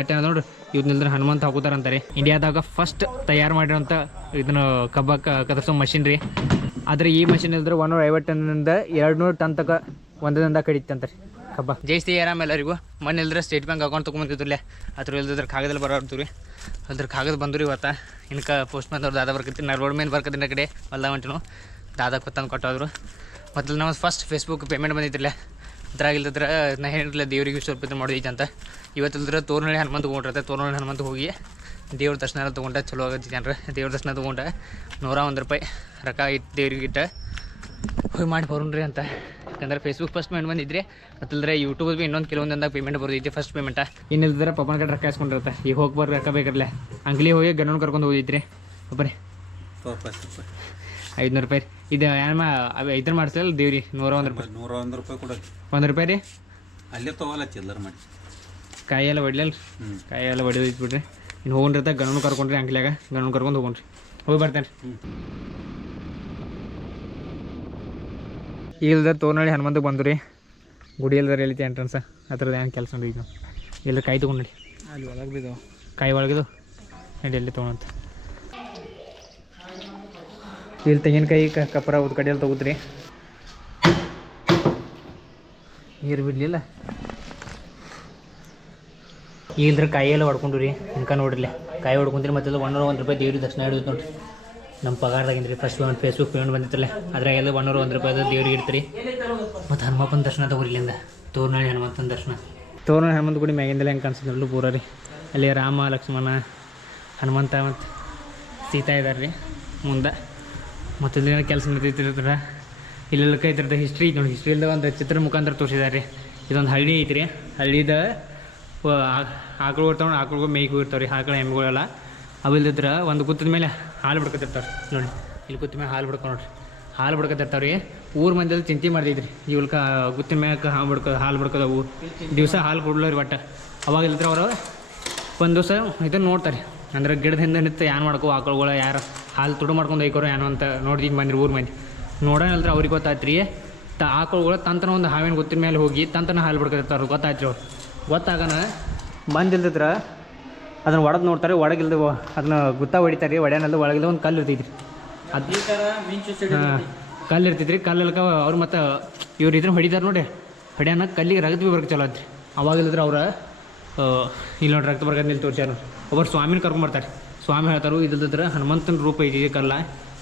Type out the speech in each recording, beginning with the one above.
ಮೆಟ್ಟ ನೋಡ್ರಿ ಇವನ್ನೆಲ್ಲದ್ರ ಹನುಮಂತ ಹಾಕೋತಾರ ಅಂತಾರೆ ಇಂಡಿಯಾದಾಗ ಫಸ್ಟ್ ತಯಾರು ಮಾಡಿರೋಂಥ ಇದನ್ನ ಕಬ್ಬ ಕದರ್ಸೋ ಮಷಿನ್ ರೀ. ಆದ್ರೆ ಈ ಮಷಿನ್ ಇಲ್ದ್ರೆ ಒಂದೂರ ಐವತ್ತು ಟನ್ನಿಂದ ಎರಡು ನೂರು ಟನ್ ತಕ ಒಂದರಿಂದ ಕಡಿತಂತಾರೆ ಕಬ್ಬ. ಜೈಸ್ತಿ ಆರಾಮ ಎಲ್ಲರಿಗೂ. ಮನೆ ಇಲ್ದ್ರೆ ಸ್ಟೇಟ್ ಬ್ಯಾಂಕ್ ಅಕೌಂಟ್ ತೊಗೊಂಬಂತಿದ್ರಲ್ಲೇ ಅದ್ರ ಇಲ್ದಿದ್ರೆ ಕಾಗದಲ್ಲಿ ಬರೋರ್ತೀವಿ ಅದ್ರ ಕಾಗದ ಬಂದ್ರಿ ಇವತ್ತ. ಇನ್ಕ ಪೋಸ್ಟ್ ಮ್ಯಾನ್ ಅವ್ರು ದಾದ ಬರ್ಕತ್ತೀನಿ ನಾ ರೋಡ್ ಮೇಲೆ ಬರ್ಕತ್ತಿನ ಕಡೆ. ಅಲ್ಲ ಹೊಂಟಿನು. ದಾದ ಕೊತ್ತಂದು ಕೊಟ್ಟೋದ್ರು ಮೊದಲು ನಾವು ಫಸ್ಟ್ ಫೇಸ್ಬುಕ್ ಪೇಮೆಂಟ್ ಬಂದಿದ್ರಲ್ಲ ಅದ್ರಾಗ ಇಲ್ದಿದ್ರೆ ನಾ ಹೇಳಿರಲಿಲ್ಲ ದೇವ್ರಿಗೆ ಸ್ವಲ್ಪ ಇದು ಮಾಡೋದೈತೆ ಅಂತ. ಇವತ್ತಿಲ್ದ್ರೆ ತೋರ್ನಳ್ಳಿ ಹನುಮಂತ ತೊಗೊಂಡಿರತ್ತೆ. ತೋರ್ನಳ್ಳಿ ಹನುಮಂತ ಹೋಗಿ ದೇವ್ರ ದರ್ಶನ ಎಲ್ಲ ತೊಗೊಂಡೆ. ಚಲೋ ಆಗತ್ತೆ ಜನರ. ದೇವ್ರ ದರ್ಶನ ತೊಗೊಂಡೆ. ನೂರ ಒಂದು ರೂಪಾಯಿ ರೊಕ್ಕ ಇಟ್ಟು ದೇವ್ರಿಗೆ ಇಟ್ಟ. ಹೋಗಿ ಮಾಡಿ ಬರೋಣ್ರಿ ಅಂತ. ಯಾಕಂದ್ರೆ ಫೇಸ್ಬುಕ್ ಫಸ್ಟ್ ಪೇಮೆಂಟ್ ಬಂದಿದ್ರಿ. ಮತ್ತಲ್ದ್ರೆ ಯೂಟ್ಯೂಬ್ ಭೀ ಇನ್ನೊಂದು ಕೆಲವೊಂದಿಂದ ಪೇಮೆಂಟ್ ಬರೋದೈತಿ ಫಸ್ಟ್ ಪೇಮೆಂಟ ಇನ್ನಿಲ್ದ್ರೆ ಪಪ್ಪನ ಕಡೆ ರೊಕ್ಕ ಇಸ್ಕೊಂಡಿರುತ್ತೆ ಈಗ ಹೋಗಿ ಬರ್ರಿ, ರೊಕ್ಕ ಬೇಕಿರಲ್ಲ ಅಂಗ್ಲಿ ಹೋಗಿ ಗನ್ನೊಂದು ಕರ್ಕೊಂಡು ಹೋಗಿದ್ರಿ. ಒಬ್ಬರೇ. ಐದುನೂರು ರೂಪಾಯಿ ಇದು ಏನು ಇದ್ರ ಮಾಡ್ಸಲ್ಲ ದೇವ್ರಿ? ನೂರ ಒಂದು ರೂಪಾಯಿ. ನೂರ ಒಂದು ರೂಪಾಯಿ ಕೊಡ. ಒಂದು ರೂಪಾಯಿ ರೀ? ಅಲ್ಲೇ ತಗೋಲ್ಲ ಚಿಲ್ಲರ್ ಮಾಡಿ. ಕಾಯಿ ಎಲ್ಲ ಹೊಡ್ಲಲ್ಲ ಹ್ಞೂ ಕಾಯಿ ಎಲ್ಲ ಹೊಡೆದು ಬಿಡ್ರಿ ಇನ್ನು ಹೋಗ್ರಿರ್ತ ಗಣನ ಕರ್ಕೊಂಡ್ರಿ ಅಂಗ್ಲಿಯಾಗ ಗಣನ ಕರ್ಕೊಂಡು ಹೋಗ್ರಿ. ಹೋಗಿ ಬರ್ತೇನೆ ಇಲ್ದ ತೋರ್ನಳ್ಳಿ ಹನುಮಂತಕ್ಕೆ ಬಂದು ರೀ. ಗುಡಿ ಇಲ್ದಾರ ಎಲ್ಲಿತಿ ಎಂಟ್ರೆನ್ಸ್ ಅದ್ರದ್ದು ಏನು ಕೆಲಸ ಇದು ಈಗ? ಇಲ್ಲ ಕಾಯಿ ತೊಗೊಂಡು ಅಲ್ಲಿ ಒಳಗೆ ಬಿದ್ದಾವ. ಕಾಯಿ ಒಳಗಿದು. ನಡಿ ಎಲ್ಲಿ ತೊಗೊಂಡಂತ ಇಲ್ಲಿ ತೆಂಗಿನಕಾಯಿ ಕಪ್ಪರ ಉದ್ ಕಡೆಯಲ್ಲಿ ತಗೋತ್ರಿ. ನೀರು ಬಿಡ್ಲಿಲ್ಲ. ಇಲ್ದ್ರ ಕಾಯಿ ಎಲ್ಲ ಹೊಡ್ಕೊಂಡು ರೀ ಇನ್ಕ ನೋಡ್ರಿಲ್ಲ ಕಾಯಿ ಹೊಡ್ಕೊಂಡ್ರಿ ಮತ್ತೆ ಒನ್ನೂರ ಒಂದು ರೂಪಾಯಿ ದೇವ್ರಿಗೆ ದರ್ಶನ ಹಿಡಿದು ನೋಡ್ರಿ. ನಮ್ಮ ಪಗಾರದಾಗಿಂದ್ರಿ ಫಸ್ಟ್ ಒಂದು ಫೇಸ್ಬುಕ್ ಪೇಮೆಂಟ್ ಬಂದಿತ್ತಲ್ಲ ಅದ್ರಾಗೆಲ್ಲ ಒನ್ನೂರ ಒಂದು ರೂಪಾಯಿ ದೇವ್ರಿಗೆ ಇಡ್ತೀರಿ. ಮತ್ತು ಹನುಮಪ್ಪನ ದರ್ಶನ ತಗೋರಿಲ್ಲಿಂದ ತೋರ್ನಾಳಿ ಹನುಮಂತನ ದರ್ಶನ. ತೋರ್ನಾಳಿ ಹನುಮಂತ ಗುಡಿ ಮ್ಯಾಗಿಂದಲೇ ಹೆಂಗೆ ಕಾಣಿಸಿದ್ರು ಪೂರ ರೀ. ಅಲ್ಲಿ ರಾಮ, ಲಕ್ಷ್ಮಣ, ಹನುಮಂತ ಮತ್ತು ಸೀತಾ ಇದ್ದಾರೆ ರೀ ಮುಂದೆ. ಮತ್ತು ಏನೋ ಕೆಲಸ ನಡೀತಿರ್ತಾರೆ ಇಲ್ಲೆಲ್ಲ ಇದ್ರದ್ದು ಹಿಸ್ಟ್ರಿ ಐತೆ ನೋಡಿ. ಹಿಸ್ಟ್ರಿಯಿಂದ ಒಂದು ಚಿತ್ರ ಮುಖಾಂತರ ತೋರಿಸಿದ್ದಾರೆ. ರೀ ಇದೊಂದು ಹಳ್ಳಿ ಐತ್ರಿ. ಹಳ್ಳಿದ ಆಕಳು ಇರ್ತಾವೆ ಆಕಳು ಮೇಯ್ಕು ಇರ್ತಾವೆ ರೀ ಆಕಳ ಎಮ್ಮೆಗಳೆಲ್ಲ. ಅವಿಲ್ದಿದ್ರೆ ಒಂದು ಗುತ್ತದ ಮೇಲೆ ಹಾಲು ಬಿಡ್ಕೊತಿರ್ತಾರೆ ನೋಡಿ, ಇಲ್ಲಿ ಗುತ್ತ ಮೇಲೆ ಹಾಲು ಬಿಡ್ಕೊ ನೋಡ್ರಿ. ಹಾಲು ಬಿಡ್ಕೊತಿರ್ತಾವೆ ರೀ ಊರ ಮಂದಿಯಲ್ಲಿ ಚಿಂತೆ ಮಾಡ್ತಿದ್ರಿ. ಇವ್ಲಕ್ಕೆ ಗುತ್ತಿನ ಮ್ಯಾಗ ಹಾಲು ಬಿಡ್ಕೋ, ಹಾಲು ಬಿಡ್ಕೋದವು. ದಿವಸ ಹಾಲು ಕೊಡ್ಲ ರೀ ಒಟ್ಟು. ಅವಾಗ ಇಲ್ದ್ರೆ ಅವರು ಒಂದು ದಿವಸ ಇದನ್ನು ನೋಡ್ತಾರೆ. ಅಂದ್ರೆ ಗಿಡದ ಹಿಂದೆ ನಿಂತು ಏನು ಮಾಡ್ಕೋ ಆಕಳುಗಳು ಯಾರು ಹಾಲು ತುಡು ಮಾಡ್ಕೊಂಡು ಹೋಯ್ಕೋರು ಏನೋ ಅಂತ ನೋಡಿದ್ ಬಂದ್ರಿ ಊರ್ ಮಂದಿ. ನೋಡೋಣಲ್ರಿ ಅವ್ರಿಗೆ ಗೊತ್ತಾಯ್ತು ರೀ ತ ಆಕಳುಗಳು ತಂತನ ಒಂದು ಹಾವಿನ ಗೊತ್ತಿನ ಮೇಲೆ ಹೋಗಿ ತಂತನ ಹಾಲು ಬಿಡ್ಕೊತಿರ್ತಾರೆ ಗೊತ್ತಾಯ್ತು ಅವ್ರು. ಗೊತ್ತಾಗನ? ಬಂದಿಲ್ದಿದ್ರ ಅದನ್ನ ಒಡೆದು ನೋಡ್ತಾರೆ ಒಡಗಿಲ್ದ ಅದನ್ನ ಗುತ್ತ ಹೊಡಿತಾರೆ ರೀ ಒಡೆನಲ್ದ ಒಳಗಿಲ್ದ ಒಂದು ಕಲ್ಲು ಇರ್ತೈತಿ ರೀ ಅದು ಹಾಂ ಕಲ್ಲು ಇರ್ತೈತಿ ರೀ ಕಲ್ಲಲ್ಕ ಅವ್ರು ಮತ್ತು ಇವ್ರು ಇದ್ರ ಹೊಡಿತಾರೆ ನೋಡಿ ಹೊಡ್ಯಾನ ಕಲ್ಲಿಗೆ ರಗತ್ ಬಿ ಬರ್ಕ ಚಲೋ ಆತ್ರಿ. ಅವಾಗಿಲ್ಲದ್ರೆ ಅವ್ರ ಇಲ್ಲಿ ನೋಡಿ ರಕ್ತ ಬರ್ಗದ ನಿಲ್ ತೋರ್ಸ್ಯಾರ ಒಬ್ಬರು ಸ್ವಾಮಿನ ಕರ್ಕೊಂಬರ್ತಾರೆ ಸ್ವಾಮಿ ಹೇಳ್ತಾರೆ ಇಲ್ಲದಿದ್ರೆ ಹನುಮಂತನ ರೂಪ ಈ ಕಲ್ಲ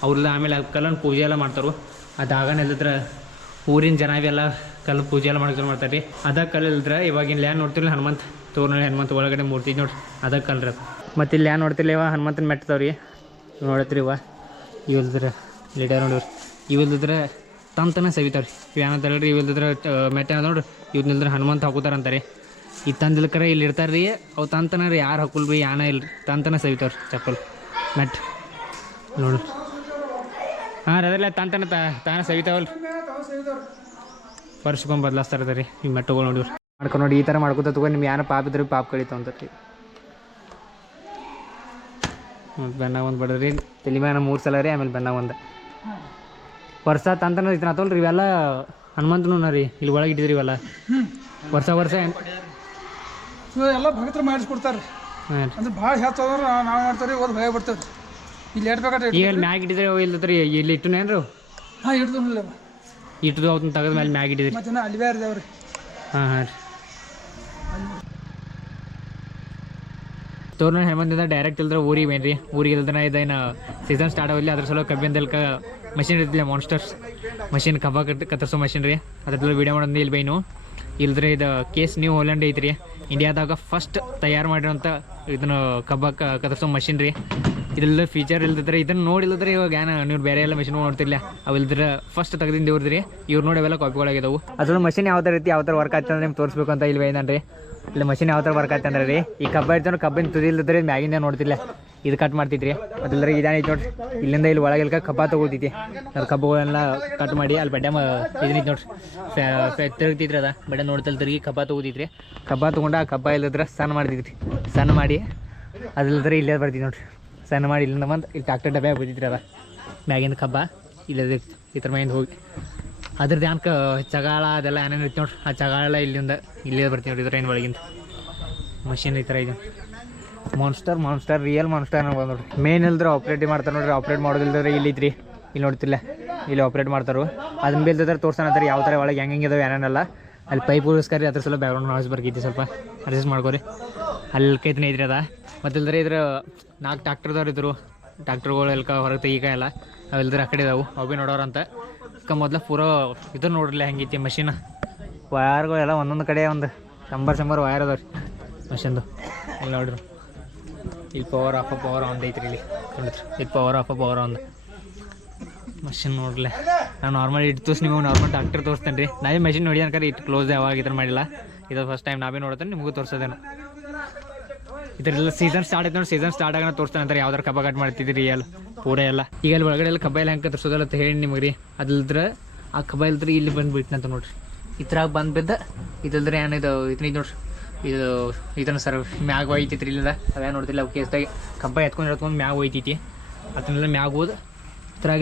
ಅವ್ರೆಲ್ಲ ಆಮೇಲೆ ಕಲ್ಲನ್ನು ಪೂಜೆ ಎಲ್ಲ ಮಾಡ್ತಾರು. ಅದಾಗನ ಇಲ್ಲದ್ರೆ ಊರಿನ ಜನ ಎಲ್ಲ ಕಲ್ಲು ಪೂಜೆ ಎಲ್ಲ ಮಾಡ್ಕೊಂಡು ಮಾಡ್ತಾರೆ ರೀ. ಅದ ಕಲ್ಲು ಇಲ್ದ್ರೆ ಇವಾಗಿನ ಲ್ಯಾನ್ ನೋಡ್ತಿರಲಿಲ್ಲ ಹನುಮಂತ. ತೋರ್ನಲ್ಲಿ ಹನುಮಂತ ಒಳಗಡೆ ಮೂರ್ತಿ ನೋಡಿ, ಅದ ಕಲ್ರಿ ಮತ್ತು ಇಲ್ಲಿ ಲ್ಯಾನ್ ನೋಡ್ತಿಲ್ಲ ಇವ, ಹನುಮಂತನ ಮೆಟ್ಟದವ್ರಿ ನೋಡತ್ರಿ ಇವ. ಇವಿಲ್ದ್ರೆ ಲೀಡರ್ ನೋಡಿವ್ರಿ ಇವಿಲ್ದಿದ್ರೆ ತಂತನ ಸವಿತಾವ್ರಿ ಇವ್ ಹೇಳ್ರಿ ಇವಿಲ್ದಿದ್ರೆ ಮೆಟ್ಟ ನೋಡ್ರಿ. ಇವ್ನಿಲ್ದ್ರೆ ಹನುಮಂತ ಹಾಕೋತಾರ ಅಂತಾರೆ ಈ ತಂದಿಲ್ಕರ ಇಲ್ಲಿ ಇರ್ತಾರೆ ರೀ ಅವು ತಂತನ ರೀ ಯಾರು ಹಾಕುಲ್ ಭೀ ಯಾನ ಇಲ್ಲ ರೀ ತಂತನ ಸವಿತಾವ್ರಿ ಚಪ್ಪಲ್. ಮೆಟ್ ನೋಡ್ರಿ ಹಾಂ ಅದೆಲ್ಲ ತಂತನ ತಾನ ಸವಿತಾವಲ್ ವರ್ಷಕ್ಕೊಂದು ಬದಲಾಸ್ತಾರ ರೀ ಈ ಮೆಟ್ಟುಗಳು ನೋಡಿವ್ರಿ ಮಾಡ್ಕೊಂಡು ನೋಡಿ, ಈ ಥರ ಮಾಡ್ಕೊತ ತಗೊಂಡು ನಿಮ್ಗೆ ಯಾರು ಪಾಪ ಇದ್ರೆ ಪಾಪ ಕಳೀತಾವ ಅಂತ ರೀ ಮತ್ತು ಒಂದು ಮ್ಯಾನ ಮೂರು ಸಲ ರೀ, ಆಮೇಲೆ ಬೆನ್ನ ಒಂದು. ವರ್ಷ ತಂತನ ಇತನ ಆತವಲ್ರಿ ಇವೆಲ್ಲ ಹನುಮಂತನು ರೀ ಇಲ್ಲಿ ಒಳಗೆ ಇಟ್ಟಿದ್ರಿ ಇವೆಲ್ಲ. ವರ್ಷ ವರ್ಷ ಏನ್- ಎಲ್ಲ ಭಕ್ತರು ಮಾಡಿಸ್ಕೊಡ್ತಾರೆ. ಅಂದ್ರೆ ಭಾಳ ಹೆಚ್ಚಾದ್ರೆ ನಾವು ಮಾಡ್ತಾರೆ ಓದ್ ಭಯ ಬಿಡ್ತದೆ ಇಲ್ಲಿ ಏಟ್ ಬೇಕಾದ್ರೆ ಈಗ ಅಲ್ಲಿ ಮ್ಯಾಗ ಇಟ್ಟಿದ್ರೆ ಇಲ್ಲದ್ರಿ ಇಲ್ಲಿ ಇಟ್ಟನೇನ್ರಿ ಹಾಂ ಹಿಡ್ದು ಇಟ್ಟು ಅವ್ನ ತೆಗೆದ ಮೇಲೆ ಮ್ಯಾಗ ಇಟ್ಟಿದ್ರಿ. ಮತ್ತೆ ಅಲ್ಲಿ ಬೇರೆ ಇದಾವ್ರಿ. ಹಾಂ ಹಾಂ ರೀ. ತೋರ್ನ ಹೇಮಂದಿಂದ ಡೈರೆಕ್ಟ್ ಇಲ್ದ್ರೆ ಊರಿಗೆ ಬೇನ್ರಿ ಊರಿಗೆ ಇಲ್ದ್ರೆ ಇದೇನು ಸೀಸನ್ ಸ್ಟಾರ್ಟ್ ಆಗಲಿ ಅದ್ರ ಸಲ ಕಬ್ಬಿಂದಲ್ಕ ಮಷಿನ್ ಇರ್ತಿಲ್ಲ ಮಾನ್ಸ್ಟರ್ಸ್ ಮಷಿನ್ ಕಬ್ಬ ಕಟ್ಟಿ ಕತ್ತರಿಸೋ ಮಷಿನ್ ರೀ. ಅದ್ರದ್ದು ವೀಡಿಯೋ ಮಾಡೋದು ಇಲ್ಲಿ ಬೈನು. ಇಲ್ದ್ರೆ ಇದು ಕೇಸ್ ನೀವು ಹೋಲ್ಯಾಂಡ್ ಐತ್ರಿ. ಇಂಡಿಯಾದಾಗ ಫಸ್ಟ್ ತಯಾರು ಮಾಡಿರೋಂಥ ಇದನ್ನು ಕಬ್ಬ ಕದಸೋ ಮಷಿನ್ ರೀ ಇದೆಲ್ಲ ಫೀಚರ್ ಇಲ್ದಿದ್ರೆ ಇದನ್ನ ನೋಡಿಲ್ಲದ್ರೆ ಇವಾಗ ಏನ ನೀವು ಬೇರೆ ಎಲ್ಲ ಮಷಿನ್ ನೋಡ್ತಿಲ್ಲ ಅವಿಲ್ದ್ರೆ ಫಸ್ಟ್ ತೆಗೆದಿಂದ ಇವ್ರದ್ರಿ ಇವ್ರು ನೋಡಿ ಅವೆಲ್ಲ ಕಾಪಿಗಳಾಗಿದ್ದಾವೆ ಅದ್ರ ಮಷಿನ್ ಯಾವ ರೀತಿ ಯಾವ ಥರ ವರ್ಕ್ ಆಗ್ತಂದ್ರೆ ನಿಮ್ಗೆ ತೋರಿಸ್ಬೇಕು ಅಂತ ಇಲ್ಲಿ ಬೈದಾನ್ರಿ ಇಲ್ಲಿ ಮಷಿನ್ ಯಾವ ಥರ ವರ್ಕ್ ಆಯ್ತು ಅಂದ್ರೆ? ರೀ ಈ ಕಬ್ಬ ಇರ್ತಂದ್ರೆ ಕಬ್ಬಿನ ತುದಿ ಇಲ್ಲದ್ರೆ ಮ್ಯಾಗಿಂದ ನೋಡ್ತಿಲ್ಲ ಇದು ಕಟ್ ಮಾಡ್ತಿದ್ರಿ. ಅದಿಲ್ಲದ್ರೆ ಇದಾನೈತೆ ನೋಡ್ರಿ. ಇಲ್ಲಿಂದ ಇಲ್ಲಿ ಒಳಗೆ ಇಲ್ಕ ಕಬ್ಬ ತಗೋತೈತಿ ಅದು ಕಬ್ಬುಗಳೆಲ್ಲ ಕಟ್ ಮಾಡಿ ಅಲ್ಲಿ ಬಡ್ಡೆ ಇದನ್ನೈತೆ ನೋಡ್ರಿ. ತಿರುಗ್ತಿದ್ರಿ ಅದ. ಬಡ್ಡೆ ನೋಡ್ತಲ್ ತಿರುಗಿ ಕಬ್ಬ ತಗೋತಿದ್ರಿ. ಕಬ್ಬ ತೊಗೊಂಡು ಆ ಕಬ್ಬ ಇಲ್ಲದ್ರೆ ಸಣ್ಣ ಮಾಡ್ತಿದ್ರಿ. ಸಣ್ಣ ಮಾಡಿ ಅದಿಲ್ಲದ್ರೆ ಇಲ್ಲೇ ಬರ್ತೀವಿ ನೋಡ್ರಿ. ಸಣ್ಣ ಮಾಡಿ ಇಲ್ಲಿಂದ ಬಂದು ಇಲ್ಲಿ ಟ್ಯಾಕ್ಟರ್ ಡಬ್ಬೆ ಬಿದ್ದಿದ್ರಿ ಅದ ಮ್ಯಾಗಿಂದ ಕಬ್ಬ, ಇಲ್ಲದ ಥರ ಮೈಂದ ಹೋಗಿ. ಅದ್ರದ್ದು ಯಾಕೆ ಚಗಾಳ ಅದೆಲ್ಲ ಏನೇನು ಇತ್ತು ನೋಡಿ ಆ ಚಗಾಳ ಇಲ್ಲಿಂದ ಇಲ್ಲೇ ಬರ್ತೀವಿ ನೋಡಿ ಇದ್ರ ಏನು ಒಳಗಿಂದ. ಮಷಿನ್ ಈ ಥರ ಇದೆ. ಮಾನ್ಸ್ಟರ್ ಮಾನ್ಸ್ಟರ್ ರಿಯಲ್ ಮಾನ್ಸ್ಟರ್ ಅನ್ನೋ ನೋಡ್ರಿ. ಮೇನ್ ಇಲ್ದ್ರೆ ಆಪ್ರೇಟ್ ಮಾಡ್ತಾರೆ ನೋಡಿರಿ. ಆಪ್ರೇಟ್ ಮಾಡೋದಿಲ್ದ್ರೆ ಇಲ್ಲಿ ಇದ್ರಿ. ಇಲ್ಲಿ ನೋಡ್ತಿಲ್ಲ ಇಲ್ಲಿ ಆಪ್ರೇಟ್ ಮಾಡ್ತಾರೋ. ಅದನ್ನ ಬಿಲ್ದಿದ್ರೆ ತೋರ್ಸೋಣ ಯಾವ ಥರ ಒಳಗೆ ಹೆಂಗೆ ಇದಾವೆ ಏನೇನಲ್ಲ. ಅಲ್ಲಿ ಪೈಪ್ ಉಳಿಸ್ಕರಿ ಅದ್ರ ಸಲ ಬ್ಯಾಕ್ಗ್ರೌಂಡ್ ನಾಯ್ಸ್ ಬರ್ಕೈತಿ ಸ್ವಲ್ಪ. ಅಡ್ಜಸ್ಟ್ ಮಾಡ್ಕೊರಿ. ಅಲ್ಲಿ ಕೈತನೇ ಇದ್ರಿ ಅದ. ಮತ್ತಿಲ್ದ್ರೆ ಇದ್ರ ನಾಲ್ಕು ಟ್ಯಾಕ್ಟರ್ದವ್ರು ಇದ್ರು. ಟ್ಯಾಕ್ಟರ್ಗಳು ಎಲ್ಕ ಹೊರಗೆ ಈಗ ಎಲ್ಲ ಅವೆಲ್ದ್ರೆ ಆ ಕಡೆ ಇದಾವು. ಅವು ಭೀ ನೋಡೋರಂತ. ಅಕ್ಕ ಮೊದ್ಲು ಪೂರ ಇದು ನೋಡ್ರಲ್ಲ ಹೆಂಗೈತಿ ಮಷಿನ್. ವಯರ್ಗಳೆಲ್ಲ ಒಂದೊಂದು ಕಡೆ ಒಂದು ನಂಬರ್ ಸಂಬರ್ ವಯರ್ ಅದಾವ ರೀ ಮಷಿನ್ದು. ಇಲ್ಲಿ ನೋಡ್ರಿ. ಇಲ್ಲಿ ಪವರ್ ಆಫ್ ಪವರ್ ಒಂದು ಐತ್ರಿ ಇಲ್ಲಿ. ನೋಡಿದ್ರಿ? ಇಲ್ಲಿ ಪವರ್ ಆಫ್ ಪವರ್ ಒಂದು ಮಷಿನ್ ನೋಡ್ಲೆ ನಾನು ನಾರ್ಮಲ್ ಇಟ್ಟು ತೋರಿಸಿ ನೀವು ನಾರ್ಮಲ್ ಡಾಕ್ಟರ್ ತೋರಿಸ್ತೇನೆ ರೀ ನಾವೇ ಮಷಿನ್ ನೋಡಿ ಅನ್ಕರಿ ಇಟ್ಟು ಕ್ಲೋಸ್ ಯಾವಾಗ ಇದ್ರ ಮಾಡಿಲ್ಲ. ಇದು ಫಸ್ಟ್ ಟೈಮ್ ನಾವೇ ನೋಡ್ತೇನೆ ನಿಮಗೂ ತೋರಿಸೋದೇನು. ಇದರೆಲ್ಲ ಸೀಸನ್ ಸ್ಟಾರ್ಟ್ ಆಯ್ತು ನೋಡಿ ಸೀಸನ್ ಸ್ಟಾರ್ಟ್ ಆಗೋಣ ತೋರಿಸ್ತಾನೆ ಅಂತಾರೆ ಯಾವ್ದಾರು ಕಬ್ಬ ಕಟ್ ಮಾಡ್ತಿದ್ರಿ ಎಲ್ಲ ಪೂರ ಎಲ್ಲ. ಈಗ ಅಲ್ಲಿ ಒಳಗಡೆ ಎಲ್ಲ ಕಬ್ಬ ಎಲ್ಲ ಹೆಂಗೆ ತೋರಿಸೋದಲ್ಲ ಅಂತ ಹೇಳಿ ನಿಮಗೆ ರೀ. ಅದಿಲ್ದ್ರೆ ಆ ಕಬ್ಬ ಇಲ್ದ್ರೆ ಇಲ್ಲಿ ಬಂದು ಅಂತ ನೋಡ್ರಿ. ಥರ ಬಂದು ಬಿದ್ದ ಇದಿಲ್ದ್ರೆ ಏನಿದು ಇದನ್ನ ನೋಡ್ರಿ. ಇದು, ಇದನ್ನು ಸರ್, ಮ್ಯಾಗ ಒಯ್ತೈತ್ರಿ ಇಲ್ಲದ ಅವೇ ನೋಡ್ತಿಲ್ಲ, ಅವು ಕೇಸ್ದಾಗ ಕಬ್ಬ ಎತ್ಕೊಂಡು ಎತ್ಕೊಂಡು ಮ್ಯಾಗ ಒಯ್ತೈತಿ. ಅದನ್ನೆಲ್ಲ ಮ್ಯಾಗ ಹೋದ್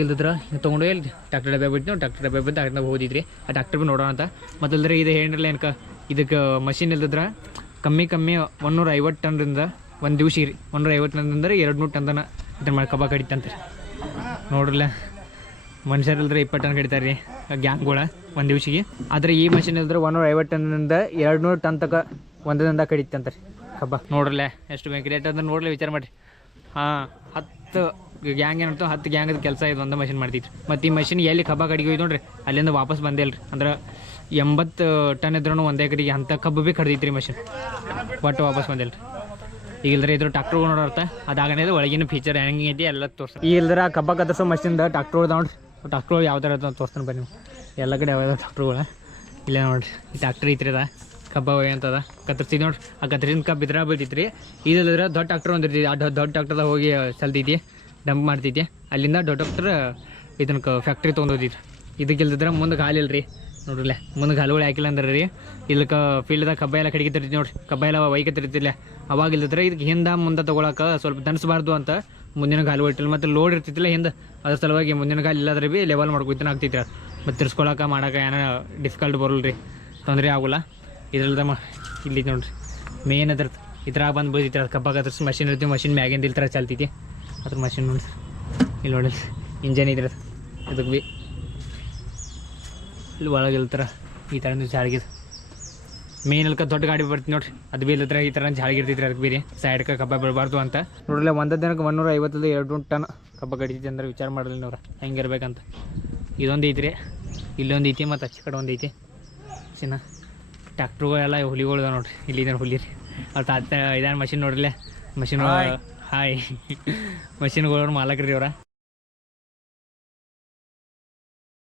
ಇಲ್ದಿದ್ರ ತೊಗೊಂಡು ಇಲ್ಲಿ ಡಾಕ್ಟರ್ ಡಬ್ಬೆ ಬಿಟ್ಟು ಡಾಕ್ಟರ್ ಡಬ್ಬೆ ಬಿದ್ದು ಅದನ್ನ ಹೋದಿದ್ರಿ. ಆ ಡಾಕ್ಟರ್ ಬಿ ನೋಡೋಣ ಅಂತ. ಮತ್ತಲ್ದ್ರೆ ಇದು ಹೇಳಿರಲ್ಲ ಏನಕ ಇದಕ್ಕೆ ಮಷಿನ್ ಇಲ್ದಿದ್ರ ಕಮ್ಮಿ ಕಮ್ಮಿ ಒನ್ನೂರ ಐವತ್ತು ಟನ್ರಿಂದ ಒಂದು ದಿವ್ಸ ರೀ ಒನ್ನೂರ ಐವತ್ತು ಟನ್ ಅಂದ್ರೆ ಎರಡು ನೂರು ಟನ್ ತನ ಇದನ್ನ ಮಾಡಿ ಕಬ್ಬ ಕಡಿತಂತೆ ನೋಡ್ರಲ್ಲ, ಮನುಷ್ಯರಿಲ್ದ್ರೆ ಇಪ್ಪತ್ತು ಟನ್ ಕಡಿತಾರೆ ರೀ ಗ್ಯಾಂಗ್ಗಳ ಒಂದು ದಿವ್ಸಿಗೆ. ಆದರೆ ಈ ಮಷಿನ್ ಇಲ್ದ್ರೆ ಒನ್ನೂರ ಐವತ್ತು ಟನ್ನಿಂದ ಎರಡು ನೂರು ಟನ್ ತಕ ಒಂದರಿಂದ ಕಡಿತಂತೆ ರೀ ಕಬ್ಬ ನೋಡ್ರಲ್ಲ, ಎಷ್ಟು ಬೇಕು ರೇಟ್ ಅಂದ್ರೆ ನೋಡ್ಲಿ ವಿಚಾರ ಮಾಡಿರಿ. ಹಾಂ, ಹತ್ತು ಗ್ಯಾಂಗ್ ಏನಂತ ಹತ್ತು ಗ್ಯಾಂಗದ ಕೆಲಸ ಇದು ಒಂದು ಮಷಿನ್ ಮಾಡ್ತಿತ್ತು ಮತ್ತು ಈ ಮಷಿನ್ ಎಲ್ಲಿ ಕಬ್ಬ ಕಡಿಗೆ ಹೋಯ್ತು ನೋಡ್ರಿ ಅಲ್ಲಿಂದ ವಾಪಸ್ ಬಂದೇ ಇಲ್ರಿ. ಅಂದ್ರೆ ಎಂಬತ್ತು ಟನ್ ಇದ್ರೂ ಒಂದೇ ಕಡೆಗೆ ಅಂಥ ಕಬ್ಬು ಭೀ ಕಡ್ದೈತ್ರಿ ಮಷಿನ್ ಒಟ್ಟು ವಾಪಸ್ ಬಂದಿಲ್ಲ ಈಗ ಇಲ್ದ್ರೆ ಇದ್ರ ಟ್ರಾಕ್ಟರ್ ನೋಡೋರ್ತ ಅದಾಗನೇ ಒಳಗಿನ ಫೀಚರ್ ಹೆಂಗೆ ಐತಿ ಎಲ್ಲ ತೋರಿಸ್ತಾರೆ. ಈಗ ಇಲ್ದ್ರೆ ಕಬ್ಬ ಕತ್ತರಿಸೋ ಮಷಿನ್ದ ಟ್ರಾಕ್ಟರ್ ನೋಡ್ರಿ. ಟ್ರಾಕ್ಟರ್ ಯಾವ ಥರ ಅಂತ ತೋರಿಸ್ತಾನೆ ಬನ್ನಿ. ನೀವು ಎಲ್ಲ ಕಡೆ ಯಾವ ಟ್ರಾಕ್ಟರ್ಗಳು ಇಲ್ಲ ನೋಡ್ರಿ. ಈ ಟ್ರಾಕ್ಟರ್ ಐತ್ರಿ ಅದ ಕಬ್ಬ ಅಂತದ ಕತ್ತರಿಸಿದ್ ನೋಡ್ರಿ. ಆ ಕತ್ತರಿಸಿದ ಕಬ್ಬ ಇದ್ರ ಬೀಳ್ತೈತ್ರಿ. ಇದಿಲ್ಲದ್ರೆ ದೊಡ್ಡ ಟ್ರಾಕ್ಟರ್ ಒಂದಿರ್ತಿ ಆ ದೊಡ್ಡ ದೊಡ್ಡ ಟ್ರಾಕ್ಟರ್ದಾಗ ಹೋಗಿ ಸಲ್ತೈತಿ ಡಂಪ್ ಮಾಡ್ತಿದ್ದೆ ಅಲ್ಲಿಂದ ದೊಡ್ಡ ಟ್ರಾಕ್ಟರ್ ಇದನ್ನ ಫ್ಯಾಕ್ಟ್ರಿ ತೊಗೊಂಡೋದಿತ್ತು ಇದಕ್ಕೆ ಇಲ್ದಿದ್ರೆ ಮುಂದೆ ಖಾಲಿ ರೀ. ನೋಡ್ರಲ್ಲ ಮುಂದೆ ಗಾಲುಗಳು ಹಾಕಿಲ್ಲ ಅಂದ್ರೆ ರೀ. ಇಲ್ಲಕ್ಕೆ ಫೀಲ್ಡ್ದಾಗ ಕಬ್ಬ ಎಲ್ಲ ಕಡಿಗೆ ತಿರ್ತಿ ನೋಡ್ರಿ. ಕಬ್ಬ ಎಲ್ಲ ವೈಕೆ ತಿರ್ತಿಲ್ಲ ಅವಾಗ ಇಲ್ದಿದ್ರೆ ಇದಕ್ಕೆ ಹಿಂದೆ ಮುಂದೆ ತೊಗೊಳಕ್ಕೆ ಸ್ವಲ್ಪ ದನಿಸಬಾರ್ದು ಅಂತ ಮುಂದಿನ ಗಾಲು ಇಟ್ಟಿಲ್ಲ ಮತ್ತು ಲೋಡ್ ಇರ್ತಿತ್ತಿಲ್ಲ ಹಿಂದೆ. ಅದ್ರ ಸಲುವಾಗಿ ಮುಂದಿನ ಗಾಲಿ ಇಲ್ಲಾದ್ರೆ ಬಿ ಲೆವೆಲ್ ಮಾಡ್ಕೊತಾನೆ ಆಗ್ತಿತ್ತು ಮತ್ತು ತಿರ್ಸ್ಕೊಳಕ್ಕೆ ಮಾಡೋಕೆ ಏನೋ ಡಿಫಿಕಲ್ಟ್ ಬರಲ್ಲ ರೀ. ತೊಂದರೆ ಆಗೋಲ್ಲ. ಇದ್ರಲ್ದ ಇಲ್ಲಿ ನೋಡ್ರಿ. ಮೇನ್ ಅದ್ರದ್ದು ಇದ್ರಾಗ ಬಂದು ಬೈದಿತ್ತು ಕಬ್ಬಾಗ ಅದ್ರ ಮಷಿನ್ ಇರ್ತೀವಿ ಮಷಿನ್ ಮ್ಯಾಗಿಂದ ಇಲ್ತರ ಚಾಲ್ತೈತಿ ಅದ್ರ ಮಷಿನ್ ನೋಡಿ ಇಲ್ಲಿ ನೋಡಿ ಇಂಜನ್ ಇದ್ರೆ ಅದಕ್ಕೆ ಭೀ ಇಲ್ಲಿ ಒಳಗೆ ಇಲ್ತರ ಈ ಥರ ಜಾಳ್ಗಿದೆ ಮೇನ್ ಅಲ್ಕ ದೊಡ್ಡ ಗಾಡಿ ಬರ್ತೀನಿ ನೋಡ್ರಿ. ಅದು ಬಿ ಇಲ್ಲತ್ರ ಈ ಥರ ಜಾಳ್ಗಿ ಇರ್ತೈತ್ರಿ ಅದಕ್ಕೆ ಬೀರಿ. ಸೈಡ್ಕ ಕಬ್ಬ ಬೀಳಬಾರ್ದು ಅಂತ. ನೋಡಿಲ್ಲ ಒಂದೇ ದಿನಕ್ಕೆ ಒನ್ನೂರ ಐವತ್ತಲ್ಲ ಎರಡು ಟನ್ ಕಬ್ಬ ಕಡಿತೈತಿ ಅಂದ್ರೆ ವಿಚಾರ ಮಾಡಲಿಲ್ಲ ನೋಡ್ರ. ಹೆಂಗಿರ್ಬೇಕಂತ ಇದೊಂದು ಐತ್ರಿ. ಇಲ್ಲೊಂದು ಐತಿ ಮತ್ತು ಅಚ್ಚ ಕಡೆ ಒಂದು ಐತಿ. ಚಿನ್ನ. ಟ್ಯಾಕ್ಟ್ರುಗಳೆಲ್ಲ ಹುಲಿಗಳು ಇದಾವೆ ನೋಡ್ರಿ. ಇಲ್ಲಿ ಹುಲಿ ರೀ. ಅವ್ರು ತಾತ ಇದಾನ ಮಷಿನ್ ನೋಡ್ರಲ್ಲೇ ಮಷಿನ್ ಹಾಯ್ ಮಷಿನ್ಗಳವ್ರ ಮಾಲಕ್ರಿ ಅವ್ರ.